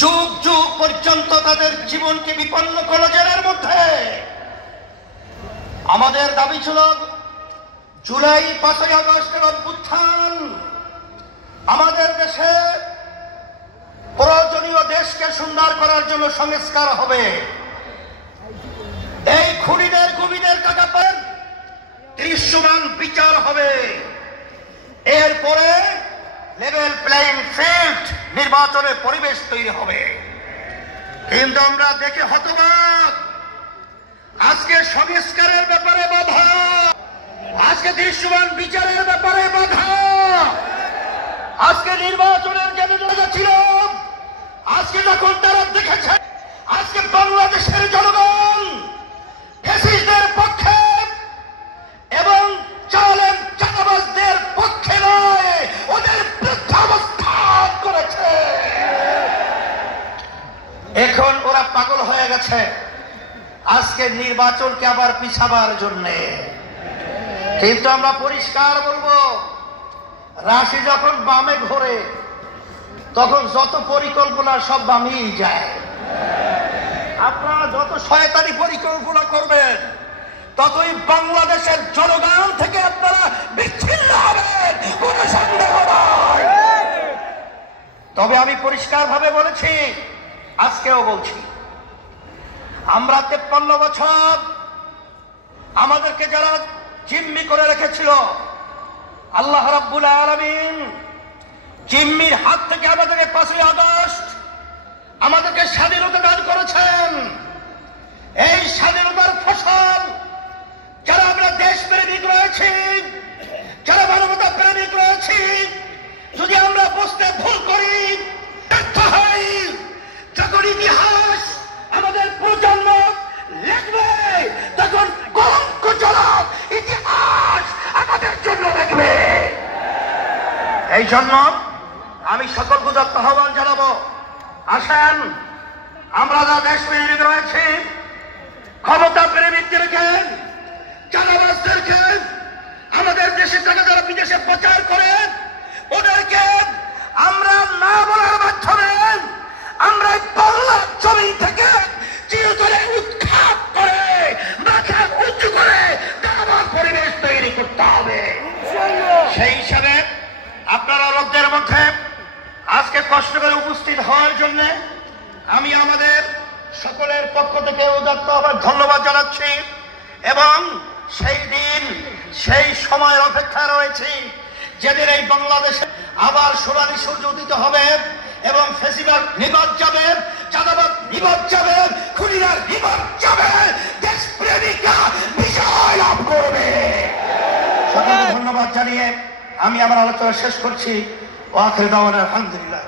যুগ যুগ পর্যন্ত তাদের জীবনকে বিপন্ন করল জেলের মধ্যে। আমাদের দাবি ছিল জুলাই 5ই আগস্টের অভ্যুত্থান আমাদের দেশে প্রয়োজনীয় দেশকে সুন্দর করার জন্য সংস্কার হবে। এই খুনিদের গুমিদের টাকা পান দৃশ্যমান বিচার হবে। এরপরে লেভেল প্লেইং ফিল্ড নির্বাচনের পরিবেশ তৈরি হবে। কিন্তু আমরা দেখে হতবাক, আজকে সংস্কারের ব্যাপারে বাধা, আজকে দৃশ্যমান বিচারের ব্যাপারে বাধা, আজকে নির্বাচনের যে জায়গা ছিল, আজকে যখন তারা দেখেছে আজকে বাংলাদেশের জনগণ ফ্যাসিস্টদের পক্ষে এবং চালের চাঁদাবাজদের পক্ষে নয়, ওদের বিরুদ্ধে অবস্থান করেছে। এখন ওরা পাগল হয়ে গেছে আজকে নির্বাচনকে আবার পিছাবার জন্যে। কিন্তু আমরা পরিষ্কার বলবো, রাশি যখন বামে ঘোরে তখন যত পরিকল্পনা সব বামেই যায়। আপনারা যত শয়তানি পরিকল্পনা করবেন ততই বাংলাদেশের জনগণ থেকে আপনারা বিচ্ছিন্ন হবেন, কোনো সন্দেহ নাই। তবে আমি পরিষ্কার ভাবে বলেছি, আজকেও বলছি, আমরা 53 বছর আমাদেরকে যারা জিম্মি করে রেখেছিল, আল্লাহ রাব্বুল আলামিন জিম্মির হাত থেকে আমাদেরকে 5ই আগস্ট আমাদেরকে স্বাধীনতা দান করেছেন। এই স্বাধীনতার ফসল যারা আমরা দেশ প্রেমিক রয়েছি, যারা মানবতা প্রেমিক রয়েছি, যদি আমরা বুঝতে ভুল করি, ব্যর্থ হই, যখন ইতিহাস আমাদের প্রজন্ম লিখবে তখন কলঙ্কজনক ইতিহাস আমাদের জন্য লিখবে। এই জন্য আমি সকল গুজরাট আহ্বান জানাবো, আসেন আমরা যারা দেশ প্রেমিক রয়েছি, ক্ষমতা প্রেমিকদেরকে, চাঁদাবাজদেরকে, আমাদের দেশের টাকা যারা বিদেশে প্রচার করে ওদেরকে আমরা না বলার মাধ্যমে আমরা বাংলার জমি থেকে চিরতরে উৎখাত করে মাথা উঁচু করে দাবার পরিবেশ তৈরি করতে হবে। সেই হিসাবে আপনারা রোদের মধ্যে আজকে কষ্ট করে উপস্থিত হওয়ার জন্য আমি আমাদের সকলের পক্ষ থেকে উদাত্ত আবার ধন্যবাদ জানাচ্ছি এবং সেই দিন সেই সময়ের অপেক্ষা রয়েছি যেদিন এই বাংলাদেশে আবার সোনালী সূর্য উদিত হবে এবং ফেসিবাদ নিবাদ যাবে, চাঁদাবাদ নিবাদ যাবে, খুনিরা নিবাদ যাবে, দেশপ্রেমিকরা বিজয় লাভ করবে। সকলকে ধন্যবাদ জানিয়ে আমি আমার আলোচনা শেষ করছি। ওয়া আখিরু দাওয়ানা আলহামদুলিল্লাহ।